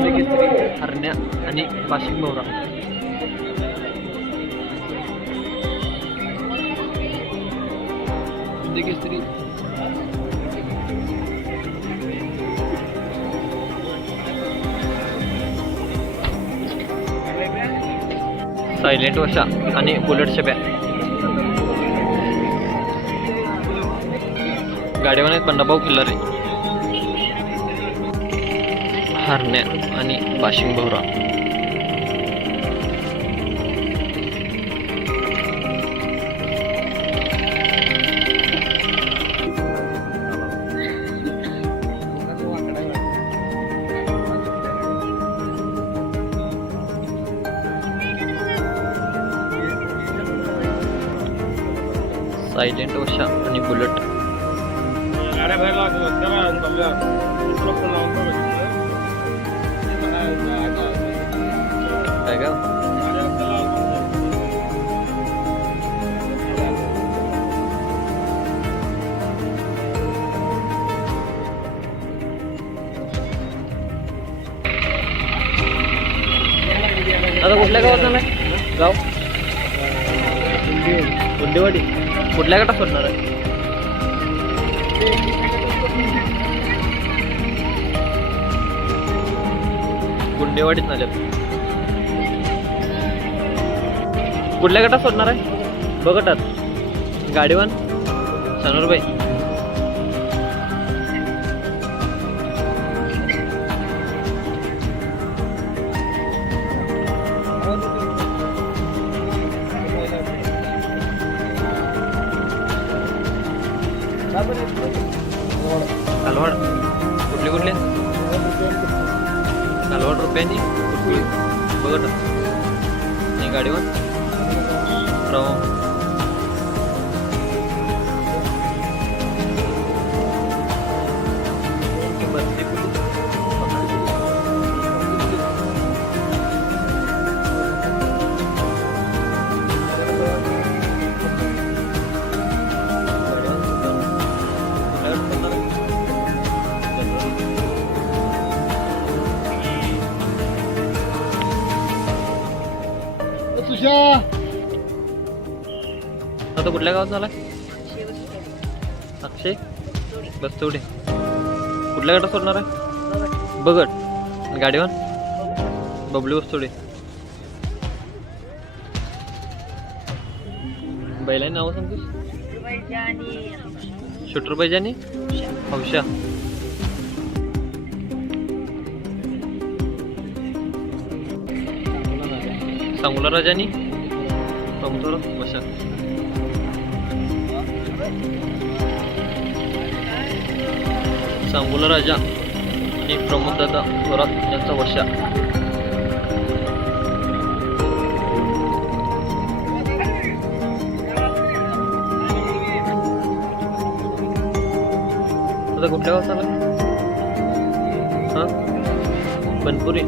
हिंदकेसरी हरण्या आणि वाशिक भवरा हिंदकेसरी सायलेंट वशा आणि बुलेट शब्या. गाडीवर आहेत बंडाभाऊ किल्लारे हरण्या आणि वाशिंग भोवरा सायलेंट वशा आणि बुलेट कुठल्या गावात नाही गाव? गुंडेवाडी कुठल्या गटात सोडणार आहे? गुंडेवाडीत नाल्यात कुठल्या गटात सोडणार आहे? बघटात गाडीवान? सनोरबाई. रुपयांनी बघत बघट नाही गाडीवर आता कुठल्या गावात झाला अक्षय? बस्तवडे कुठल्या गटात सोडणार आहे? बगट गाडीवर? बबलू बस्तवडे बैलांनी नाव सांगतोस? शूटर पाहिजे आणि हौशा. चांगलं राजानी? प्रमुख वशा सांगोला राजा आणि प्रमोद दादा थोरात यांचा वशा. आता कुठल्या गावात आला हा? बनपुरी.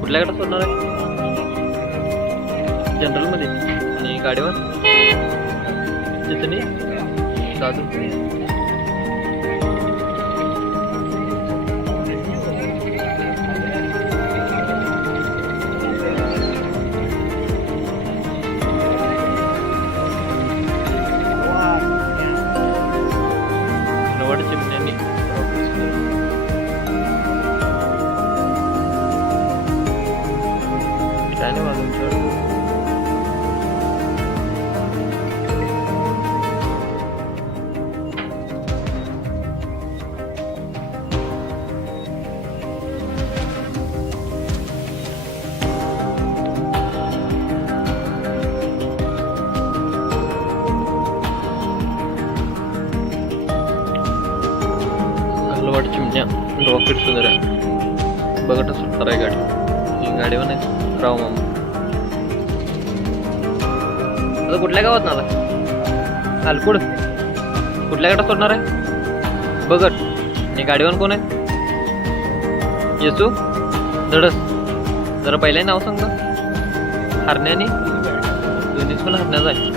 कुठल्या गटात सोडणार आहे? जनरलमध्ये आणि गाडीवर? तिथं दादू नवड या रॉकेट सुंदर बघत सुटणार आहे गाडी. ही गाडीवर नाही राव मामा. आता कुठल्या गावात नाला अलकुड कुठल्या गटात सोडणार आहे? बघट आणि गाडीवर कोण आहे? येसू. धडस. जरा पहिलंही नाव सांग हरण्याने दोन्हीच पण हरण्याचं आहे.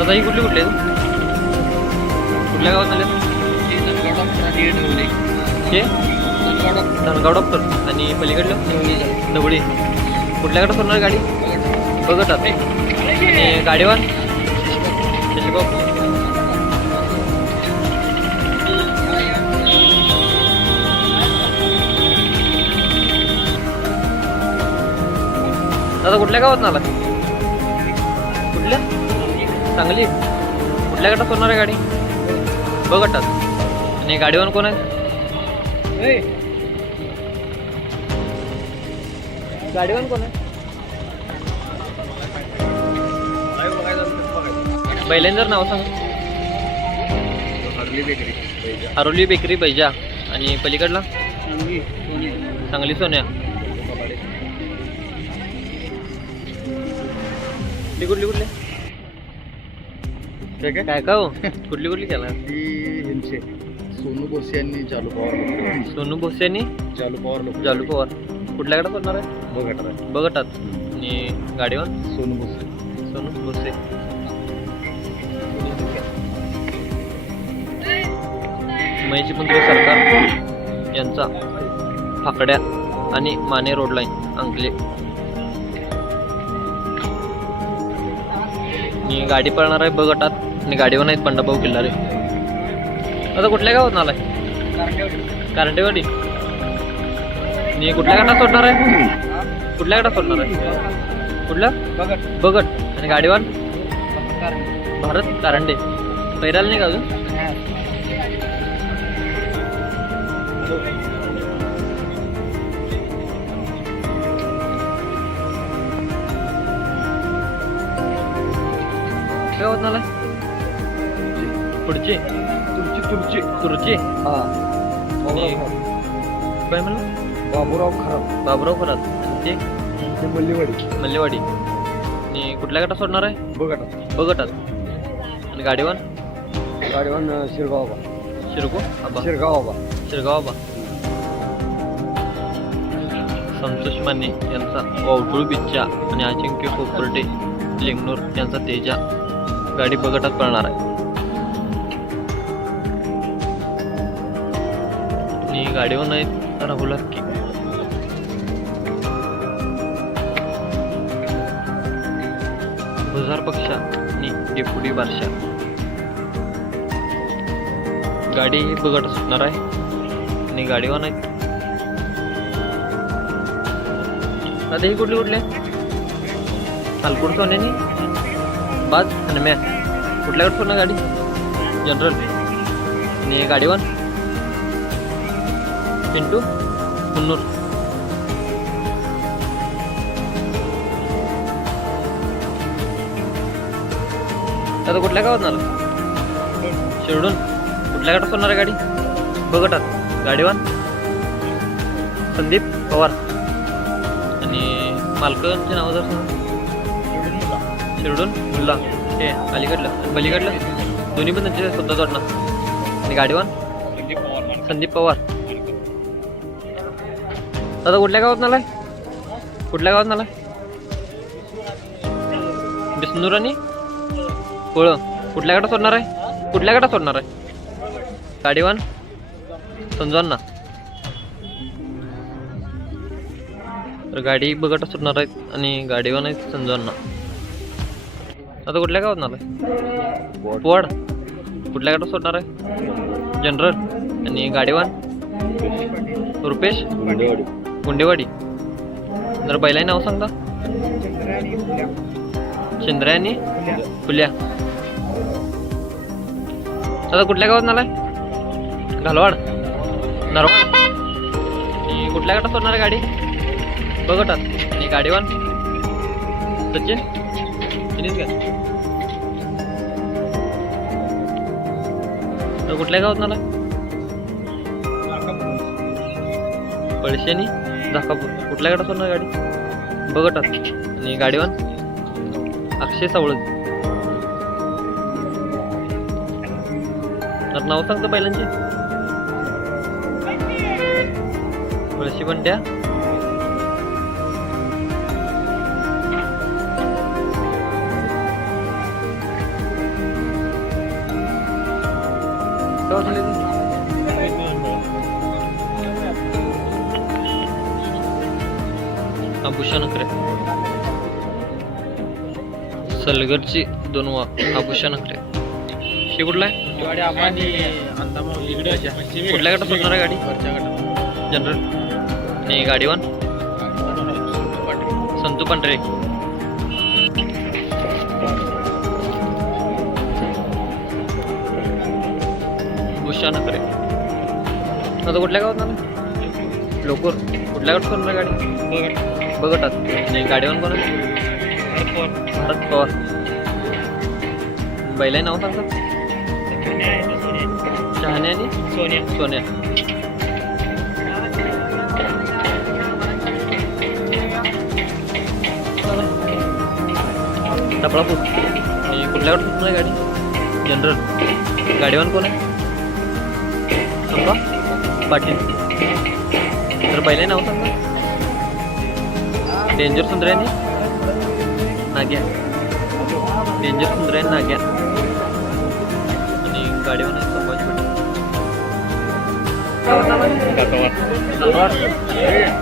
आता ही कुठली कुठली आहे? कुठल्या गावात आले हे? धनगाव डॉक्टर. आणि पलीकडलं? नवडी कुठल्याकडे सोडणार गाडी? बघत आहात आणि गाडीवर शशिबाब दादा कुठल्या गावात नाला कुठल्या? सांगली. कुठल्या गटात सोडणार आहे गाडी? बघटात आणि गाडीवर कोण आहे? गाडीवर कोण आहे. पहिल्यांदा नाव सांग. हरली बेकरी. पाहिजे. आरोली बेकरी बैजा. आणि पलीकडला? सांगली, सोनी. सांगली सोन्या कुठली कुठली काय का हो कुठली कुठली केला ती ह्यांचे. सोनू बोसे यांनी चालू पवार सोनू आणि चालू पवार लोक जालू पवार. कुठल्या गटात सोडणार आहे? बघा बघटात आणि गाडीवर? सोनू बोसे. सोनू भोसे महेश मंत्री सरकार यांचा फाकड्या आणि माने रोड लाईन अंकले. गाडी पळणार आहे बगटात. आणि गाडीवर नाहीत बंडाभाऊ किल्लारे आता कुठल्या गावात आलाय? कारंटेवाडी आणि कुठल्या गटात सोडणार आहे? कुठल्या गटात सोडणार आहे? कुठल्या बगट. आणि गाडीवर भारत कारंडे. पैराला नाही का अजून? काय होत नाला पुढची. तुमची तुमची तुरची. हा. काय म्हणलं? बाबूराव खराब बाबुराव खरात आणि ते मल्लीवाडी. ते मल्लेवाडी. आणि कुठल्या गटात सोडणार आहे? बघा बघटात आणि गाडीवर गाडीवर शिरगाव शिरको आबा शिरगाव? बाबा शिरगाव आबा संतोष माने यांचा वावटूळ बिच्चा आणि अजिंक्य कोपर्डे लिंगनूर यांचा तेजा गाडी बगटात पळणार आहे. आणि गाडीवर नाहीत राहुल की? भुजार पक्षा डेपुटी बारशा गाडी बघत सुटणार आहे आणि गाडीवर नाहीत. आता ही कुठली कुठली? अलकुड सोन्यानी बाज आणि मॅ कुठल्याकडे सोडणार गाडी? जनरल आणि गाडीवर? पिंटू मुन्नूर. आता कुठल्या गावात ना शिरडून. कुठल्या गटात सोडणार आहे गाडी? बघटात. गाडीवान. संदीप पवार. आणि मालकांचे नाव जर शिरडून मुल्ला. हे अलीकडलं. आणि पलीकडलं? दोन्ही पण त्यांचे स्वतः जोडणार आणि गाडीवान? संदीप पवार. दादा कुठल्या गावात नालाय कुठल्या गावात नालाय बिस्नूर आणि कोळ. कुठल्या गटात सोडणार आहे? कुठल्या गटात सोडणार आहे? गाडीवान? संजवांना तर गाडी बघत सुटणार आहेत आणि गाडीवान आहेत संजवांना आता कुठल्या गावात नाला पोवाड कुठल्या गटात सोडणार आहे? जनरल. आणि गाडीवान? रुपेश? गुंडेवाडी जर बैलाही नाव सांगता. शिंद्रे फुल्या. आता कुठल्या गावात आलाय घालवाड. नरवाड. कुठल्या गटात सोडणार आहे गाडी? बघटात आणि गाडीवान. सचिन. तिनेच का तर कुठल्या गावात आलाय पळशेनी. धक्का कुठल्या गटात सोडणार गाडी बघटात आणि गाडीवान? अक्षय सावळत तर नाव सांगतं पहिल्यांचे पळशी पण द्या का आभूषा नखरे सलगरची दोन वा आभूषा नखरे हे कुठला आहे? गाडी कुठल्या गटात सुटणार आहे गाडी? जनरल. आणि गाडीवान संतू पांढरे. भूषा नखरे आता कुठल्या गावात ना लोकर. कुठल्या गावात सोडणार गाडी? बघतात. आणि गाडीवान कोण? भारत पवार. बैलाही नाव सांगता शहाणे आणि सोनिया. सोन्या. टपळापूर आणि कुठल्या गाडी सुटणार आहे गाडी? जनरल. गाडीवान कोण आहे? पाटील. तर पहिले नाव सांगा डेंजर सुंदर आणि नाग्या डेंजर सुंदर आणि नाग्या आणि पाटील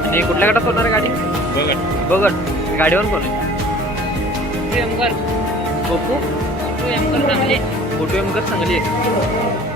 आणि कुठल्या गटात आहे गाडी बघ गाडीवर कोण आहे गोपू फोटो एमकर चांगली आहे